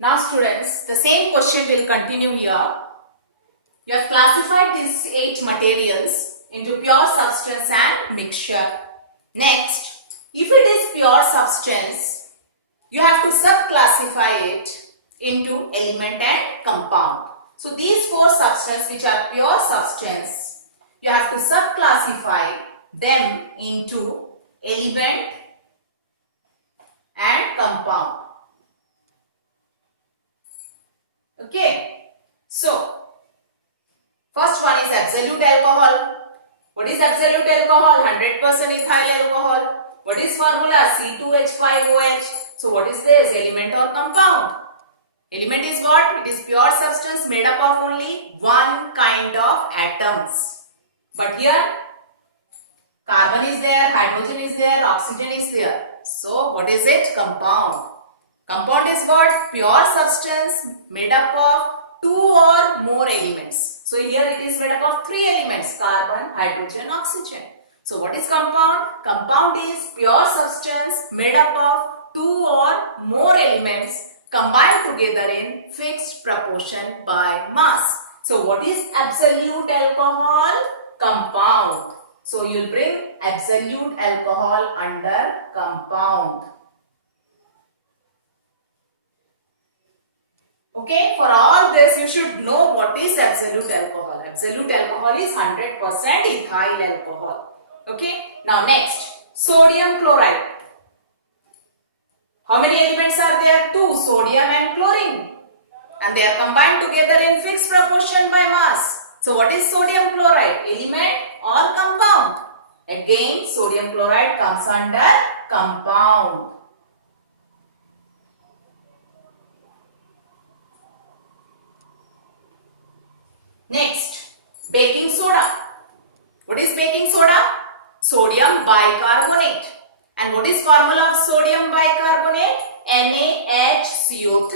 Now students, the same question will continue here. You have classified these 8 materials into pure substance and mixture. Next, if it is pure substance, you have to subclassify it into element and compound. So these 4 substances which are pure substance, you have to subclassify them into element and compound. Okay, so first one is absolute alcohol. What is absolute alcohol? 100% ethyl alcohol. What is formula? C2H5OH. So what is this? Element or compound? Element is what? It is pure substance made up of only one kind of atoms. But here carbon is there, hydrogen is there, oxygen is there. So what is it? Compound. Compound is what? Pure substance made up of 2 or more elements. So here it is made up of 3 elements: carbon, hydrogen, oxygen. So what is compound? Compound is pure substance made up of 2 or more elements combined together in fixed proportion by mass. So what is absolute alcohol? Compound. So you will bring absolute alcohol under compound. Okay, for all this you should know what is absolute alcohol. Absolute alcohol is 100% ethyl alcohol. Okay, now next, sodium chloride. How many elements are there? 2, sodium and chlorine. And they are combined together in fixed proportion by mass. So what is sodium chloride? Element or compound? Again, sodium chloride comes under compound. Next, baking soda. What is baking soda? Sodium bicarbonate. And what is formula of sodium bicarbonate? NaHCO3.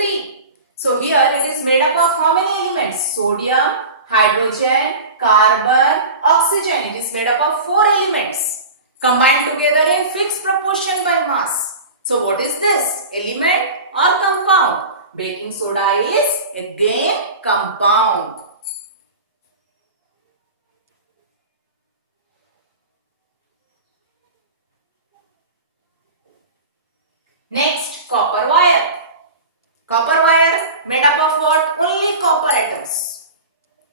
So here it is made up of how many elements? Sodium, hydrogen, carbon, oxygen. It is made up of 4 elements combined together in fixed proportion by mass. So what is this? Element or compound? Baking soda is again compound. Next, copper wire. Copper wire made up of what? Only copper atoms.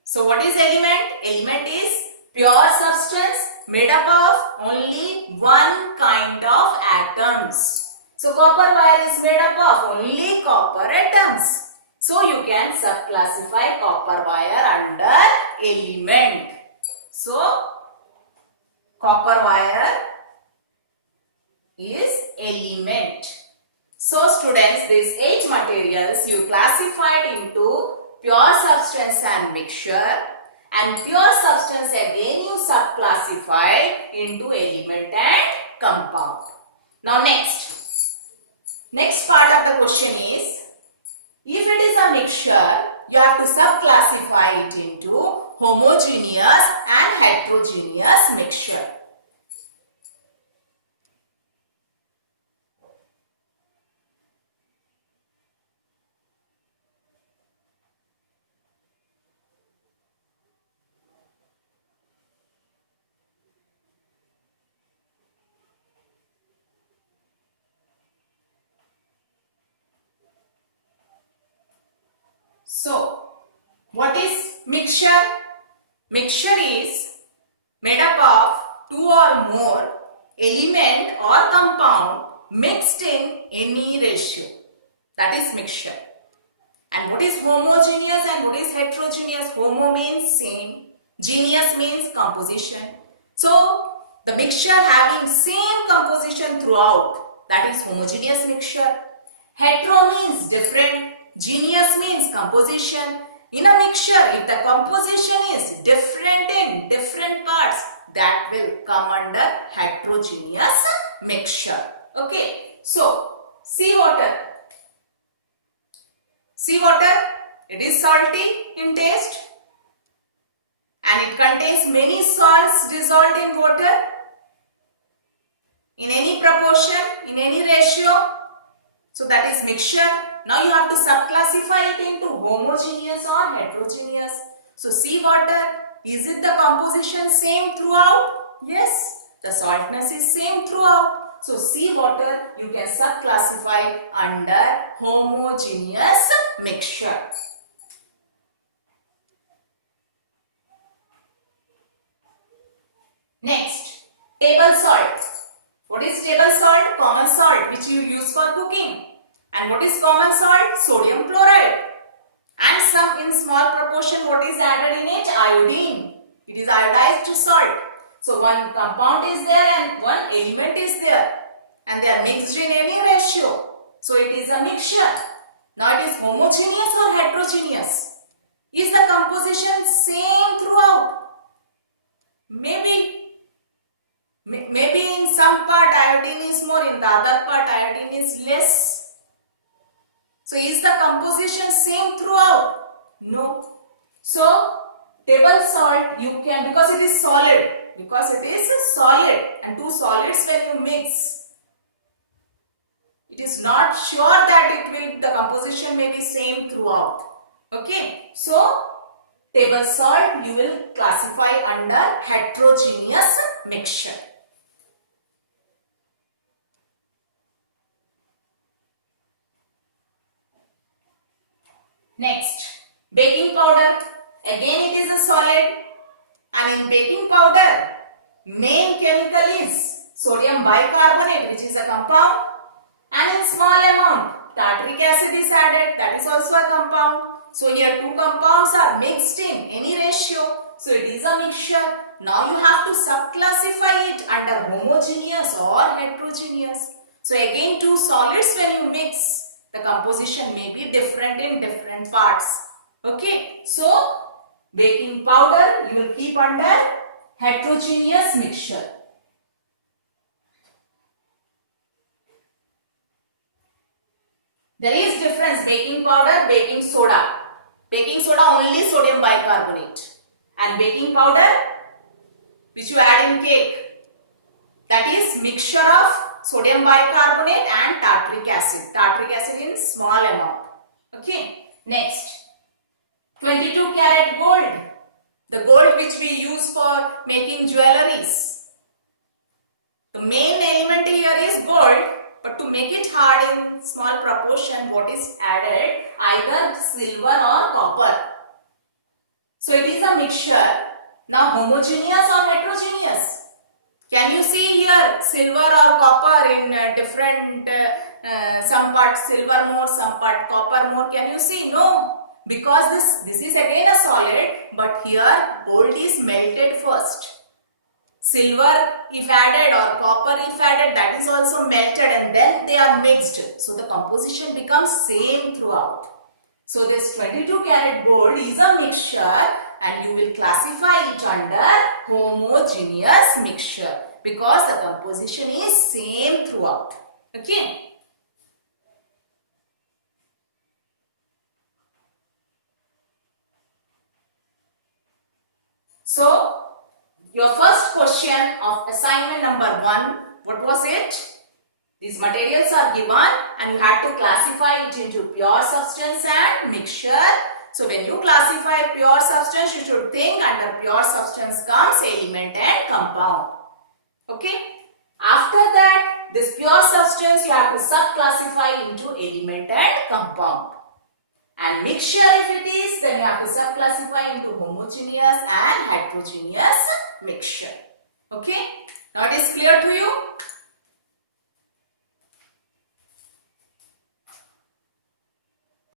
So what is element? Element is pure substance made up of only one kind of atoms. So copper wire is made up of only copper atoms. So you can subclassify copper wire under element. So copper wire is element. So students, these 8 materials you classified into pure substance and mixture, and pure substance again you subclassified into element and compound. Now next part of the question is, if it is a mixture, you have to subclassify it into homogeneous and heterogeneous mixture. So, what is mixture? Mixture is made up of 2 or more element or compound mixed in any ratio. That is mixture. And what is homogeneous and what is heterogeneous? Homo means same, geneous means composition. So, the mixture having same composition throughout, that is homogeneous mixture. Hetero means different. Geneous means composition. In a mixture, if the composition is different in different parts, that will come under heterogeneous mixture. Okay, so seawater. Seawater, it is salty in taste and it contains many salts dissolved in water in any proportion, in any ratio. So that is mixture. Now you have to subclassify it into homogeneous or heterogeneous. So sea water, is it the composition same throughout? Yes, the saltness is same throughout. So sea water you can subclassify under homogeneous mixture. Next, table salt. What is table salt? Common salt which you use for cooking. And what is common salt? Sodium chloride. And some in small proportion what is added in it? Iodine. It is iodized salt. So one compound is there and one element is there. And they are mixed in any ratio. So it is a mixture. Now it is homogeneous or heterogeneous? Is the composition same throughout? Maybe in some part iodine is more, in the other part iodine is less. So is the composition same throughout? No. So table salt you can, because it is solid, and two solids when you mix, it is not sure that the composition may be same throughout. Okay. So table salt you will classify under heterogeneous mixture. Next, baking powder. Again it is a solid, and in baking powder main chemical is sodium bicarbonate, which is a compound, and in small amount tartaric acid is added, that is also a compound. So here two compounds are mixed in any ratio, so it is a mixture. Now you have to subclassify it under homogeneous or heterogeneous. So again two solids when you mix, the composition may be different in different parts. Okay, so baking powder you will keep under heterogeneous mixture. There is difference, baking powder, baking soda. Baking soda only sodium bicarbonate, and baking powder which you add in cake, that is mixture of sodium bicarbonate and tartaric acid. Tartaric acid in small amount. Okay. Next, 22 karat gold. The gold which we use for making jewelries. The main element here is gold, but to make it hard in small proportion, what is added? Either silver or copper. So it is a mixture. Now homogeneous or heterogeneous? Can you see here silver or copper in different, some part silver more, some part copper more? Can you see? No, because this is again a solid, but here gold is melted first. Silver if added or copper if added, that is also melted and then they are mixed. So the composition becomes same throughout. So this 22 karat gold is a mixture, and you will classify it under homogeneous mixture because the composition is same throughout. Okay. So your first question of assignment number 1, what was it? These materials are given and you had to classify it into pure substance and mixture. So when you classify pure substance, you should think under pure substance comes element and compound. Okay. After that, this pure substance you have to subclassify into element and compound. And mixture if it is, then you have to subclassify into homogeneous and heterogeneous mixture. Okay. Now it is clear to you?